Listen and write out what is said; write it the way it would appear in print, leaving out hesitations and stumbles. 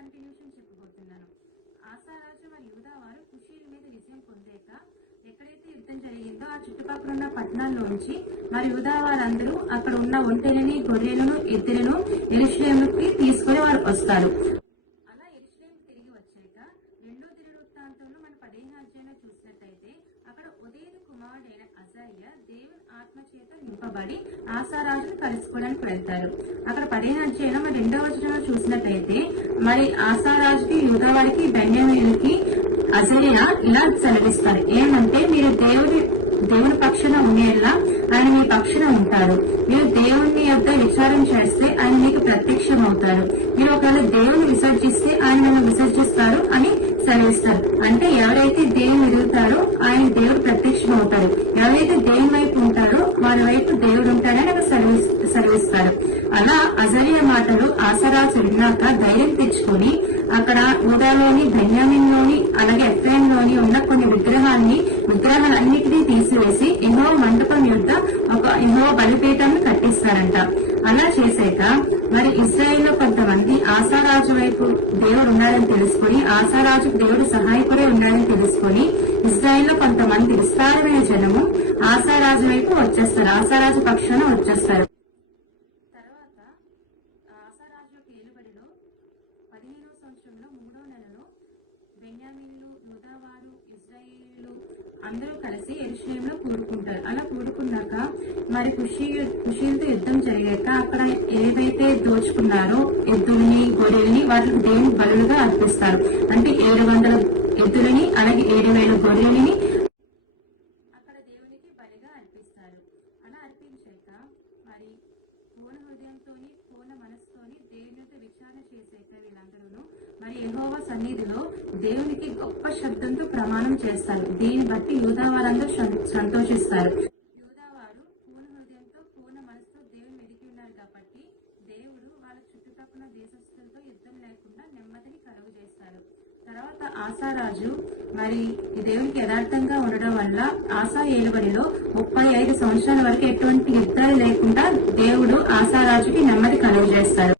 Continuation చెప్పబోతున్నాను. ఆసారాజు మరియు యూదా వారు కుషీల మీద విజయం పొందాక ఎక్కడైతే యుద్ధం జరిగిందో ఆ చుట్టుపక్కల ఉన్న పట్టణాల్లోంచి మరి యూదా వారందరూ అక్కడ ఉన్న ఒంటెలని, గొర్రెలను, ఎద్దులను యెరూషలేముకి తీసుకొని వారు వస్తారు. అలా యెరూషలేము తిరిగి వచ్చాక రెండో దినవృత్తాంతంలో మన 15వ అధ్యాయంలో చూసినట్లయితే అక్కడ ఉదయను కుమారుడైన అజర్యా దేవుని ఆత్మ చేత నింపబడి ఆసారాజును కలుసుకోవడానికి వెళ్తారు. అక్కడ 15వ అధ్యాయంలో మరి 2వ వచనంలో చూసినట్లయితే మరి ఆసారాజుకి, యూదావాడికి, బెన్యామీనుకి అజర్యా ఇలా సెలవిస్తారు. ఏమంటే మీరు దేవుని పక్షాన ఉండేలా ఆయన మీ పక్షాన ఉంటారు. మీరు దేవుని యొక్క విచారం చేస్తే ఆయన మీకు ప్రత్యక్షం అవుతారు. మీరు ఒకవేళ దేవుని విసర్జిస్తే ఆయన మిమ్మల్ని విసర్జిస్తారు అని సెలవిస్తారు. అంటే ఎవరైతే దేవుని ఎదుగుతారో ఆయన దేవుడు ప్రత్యక్షం అవుతారు. ఎవరైతే దేవుని వైపు ఉంటారో వారి వైపు దేవుడు ఉంటాడని అక్కడ సెలవిస్తారు. అలా అజర్యా మాటలు ఆసారాజు విన్నాక ధైర్యం తెచ్చుకొని అక్కడ యూదాలోని, బెన్యామీనులోని, అలాగే ఎఫ్రాయిములోని ఉన్న కొన్ని విగ్రహాలన్నిటినీ తీసివేసి యెహోవా మంటపం యొద్ద ఒక యెహోవా బలిపీఠాన్ని కట్టిస్తారంట. అలా చేశాక మరి ఇశ్రాయేల్లో కొంతమంది ఆసారాజు వైపు దేవుడు ఉన్నాడని తెలుసుకుని, ఆసారాజుకు దేవుడు సహాయకుడే ఉన్నాడని తెలుసుకుని ఇశ్రాయేల్లో కొంతమంది విస్తారమైన జనము ఆసారాజు వైపు వచ్చేస్తారు, ఆసారాజు పక్షాన వచ్చేస్తారు. తర్వాత ఆసారాజు యొక్క ఏలుబడిలో 15వ సంవత్సరంలో 3వ నెలలో బెన్యామీనులు, యూదావారు, ఇశ్రాయేలీయులు అందరూ కలిసి యెరూషలేములో కూడుకుంటారు. అలా కూడుకున్నాక మరి కుషీలతో యుద్ధం జరిగాక అక్కడ ఏవైతే దోచుకున్నారో ఎద్దులని, గొర్రెలని వాటికి దేవుని బలులుగా అర్పిస్తారు. అంటే 700 ఎద్దులని అలాగే 7,000 గొర్రెలని అక్కడ దేవునికి బలిగా అర్పిస్తారు. అలా అర్పించాక మరి పూర్ణ హృదయంతోని, పూర్ణ మనసుతోని దేవునితో విచారణ చేసాక వీళ్ళందరూ మరి యెహోవా సన్నిధిలో దేవునికి గొప్ప శబ్దంతో ప్రమాణం చేస్తారు. దీన్ని బట్టి యూదా వారందరూ సంతోషిస్తారు. యూదా వారు పూర్ణ హృదయంతో, పూర్ణ మనసుతో దేవుని వెతికి ఉన్నారు కాబట్టి దేవుడు వాళ్ళ చుట్టుపక్కల దేశస్తులతో యుద్ధం లేకుండా నెమ్మదిని కలుగు చేస్తారు. తర్వాత ఆసారాజు మరి ఈ దేవునికి యథార్థంగా ఉండడం వల్ల ఆసా ఏలుబడిలో 35 సంవత్సరాల వరకు ఎటువంటి యుద్ధాలు లేకుండా దేవుడు ఆసారాజుకి నెమ్మది కలుగు చేస్తారు.